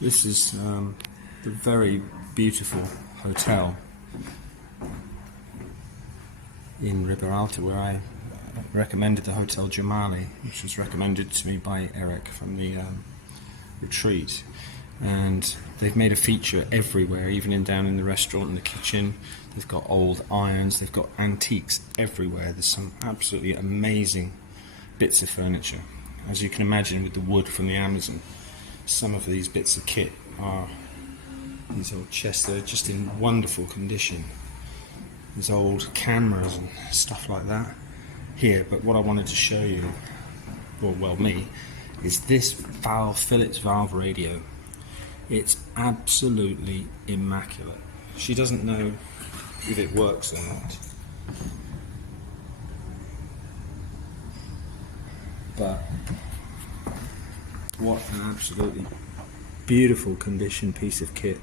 This is the very beautiful hotel in Riberalta, where I recommended the Hotel Jomali, which was recommended to me by Eric from the retreat. And they've made a feature everywhere, even down in the restaurant and the kitchen. They've got old irons, they've got antiques everywhere. There's some absolutely amazing bits of furniture. As you can imagine, with the wood from the Amazon, some of these bits of kit are these old chests. They're just in wonderful condition. There's old cameras and stuff like that here, but what I wanted to show you, or well me, is this Philips valve radio. It's absolutely immaculate. She doesn't know if it works or not, but what an absolutely beautiful condition piece of kit.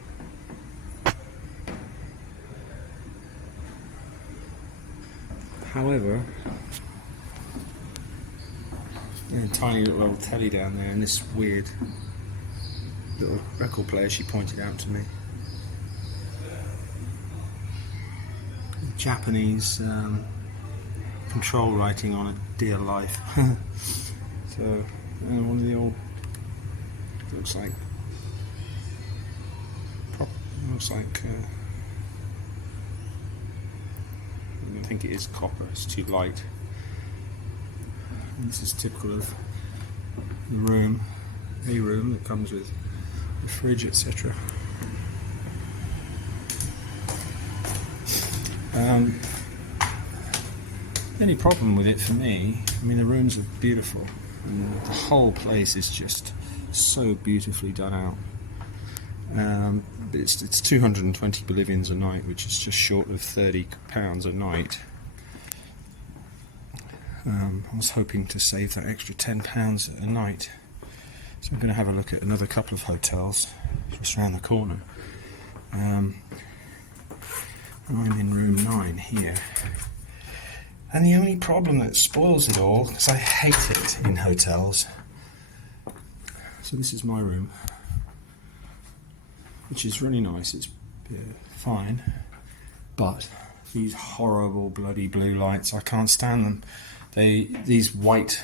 However, a tiny little old telly down there and this weird little record player she pointed out to me. Japanese control writing on it, dear life. So one of the old, looks like I think it is copper, it's too light. And this is typical of the room, a room that comes with the fridge, etc. Any problem with it for me, I mean, the rooms are beautiful and the whole place is just so beautifully done out. But it's 220 Bolivians a night, which is just short of £30 a night. I was hoping to save that extra £10 a night, so I'm going to have a look at another couple of hotels just around the corner. I'm in room 9 here, and the only problem that spoils it all, because I hate it in hotels, so this is my room, which is really nice, it's fine, but these horrible bloody blue lights, I can't stand them. These white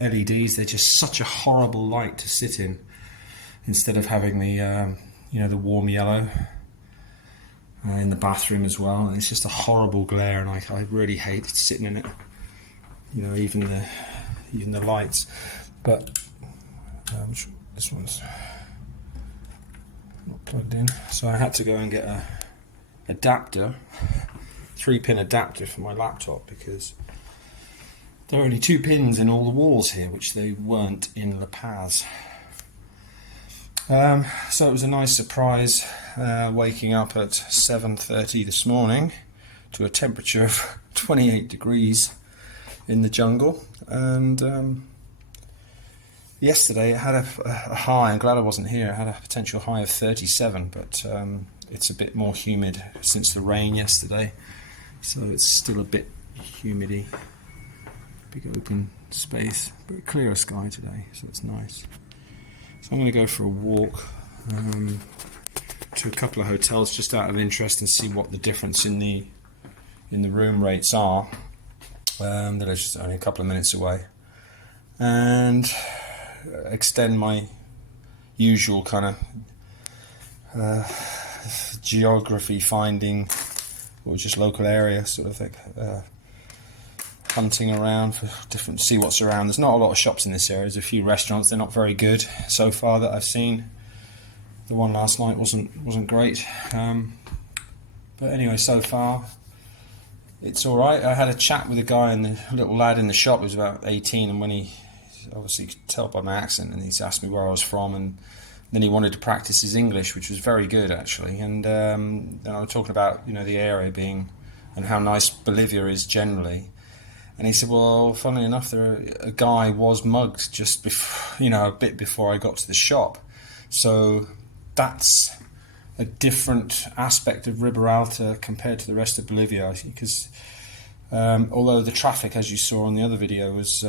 LEDs, they're just such a horrible light to sit in, instead of having the the warm yellow in the bathroom as well. And it's just a horrible glare, and I really hate sitting in it. Even the lights. But this one's not plugged in, so I had to go and get a adapter, 3-pin adapter for my laptop, because there are only 2 pins in all the walls here, which they weren't in La Paz. So it was a nice surprise waking up at 7:30 this morning to a temperature of 28 degrees in the jungle. And yesterday it had a high, I'm glad I wasn't here, it had a potential high of 37, but it's a bit more humid since the rain yesterday, so it's still a bit humidy. Big open space, but clearer sky today, so it's nice. So I'm going to go for a walk to a couple of hotels just out of interest and see what the difference in the room rates are. That are just only a couple of minutes away, and extend my usual kind of geography finding, or just local area sort of thing. Hunting around for see what's around. There's not a lot of shops in this area. There's a few restaurants. They're not very good so far that I've seen. The one last night wasn't great. But anyway, so far it's all right. I had a chat with a guy, and the little lad in the shop was about 18, and when he obviously could tell by my accent, and he's asked me where I was from, and then he wanted to practice his English, which was very good actually. And then I was talking about the area being, and how nice Bolivia is generally. And he said, well, funnily enough, a guy was mugged just before, a bit before I got to the shop. So that's a different aspect of Riberalta compared to the rest of Bolivia, because although the traffic, as you saw on the other video, was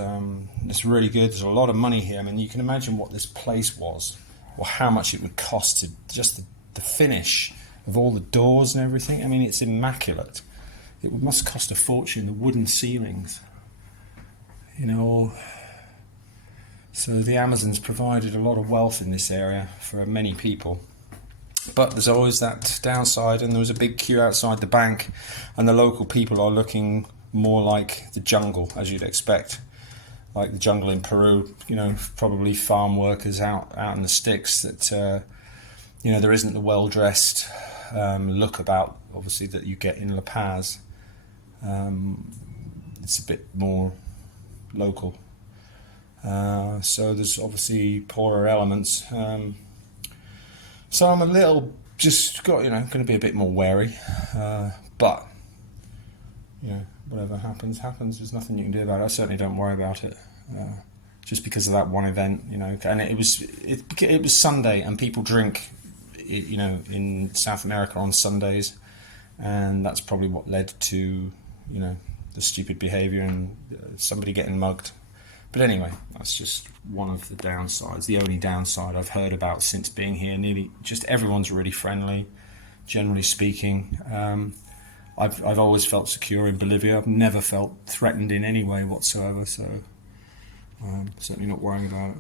it's really good. There's a lot of money here. I mean, you can imagine what this place was or how much it would cost to just the finish of all the doors and everything. I mean, it's immaculate. It must cost a fortune, the wooden ceilings, you know. So the Amazons provided a lot of wealth in this area for many people. But there's always that downside, and there was a big queue outside the bank, and the local people are looking more like the jungle, as you'd expect. Like the jungle in Peru, you know, probably farm workers out in the sticks that, you know, there isn't the well-dressed look about, obviously, that you get in La Paz. It's a bit more local. So there's obviously poorer elements. So I'm a little, going to be a bit more wary. But, you know, whatever happens. There's nothing you can do about it. I certainly don't worry about it. Just because of that one event, you know. And it was Sunday, and people drink, you know, in South America on Sundays, and that's probably what led to, you know, the stupid behaviour and somebody getting mugged. But anyway, that's just one of the downsides. The only downside I've heard about since being here. Nearly just everyone's really friendly, generally speaking. I've always felt secure in Bolivia. I've never felt threatened in any way whatsoever. So certainly not worrying about it.